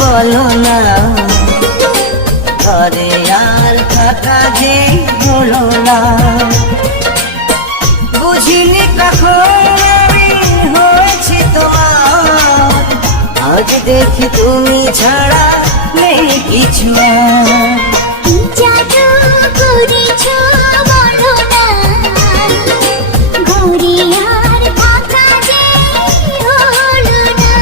বলো না, ঘরে আর থাকা যে হলো না। বুঝিনি কখন আমি হয়েছি তোমার, আজ দেখি তুমি ছাড়া নেই কিছু আর। জাদু করেছো বলো না, ঘরে আর থাকা যে হলো না।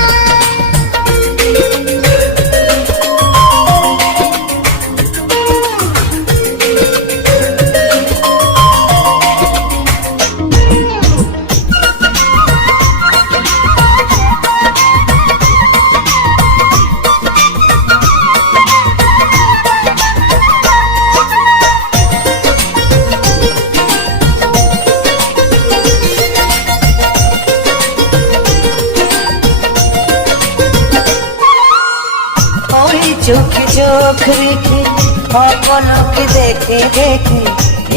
চোখে চোখ রেখে অপলকে দেখে দেখে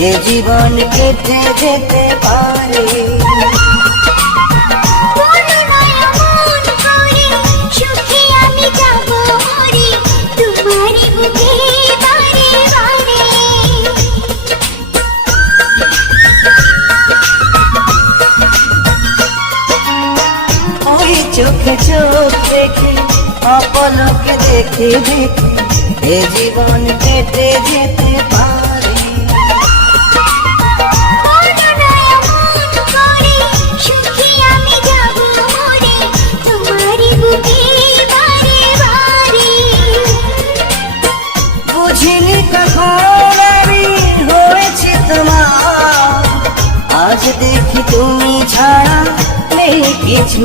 এ জীবন কেটে যেতে পারে। ওই চোখে চোখ রেখে অপলকে দেখে দেখে এ জীবন কেটে যেতে পারে। বুঝিনি কখন আমি হয়েছি তোমার, আজ দেখি তুমি ছাড়া নেই কিছু।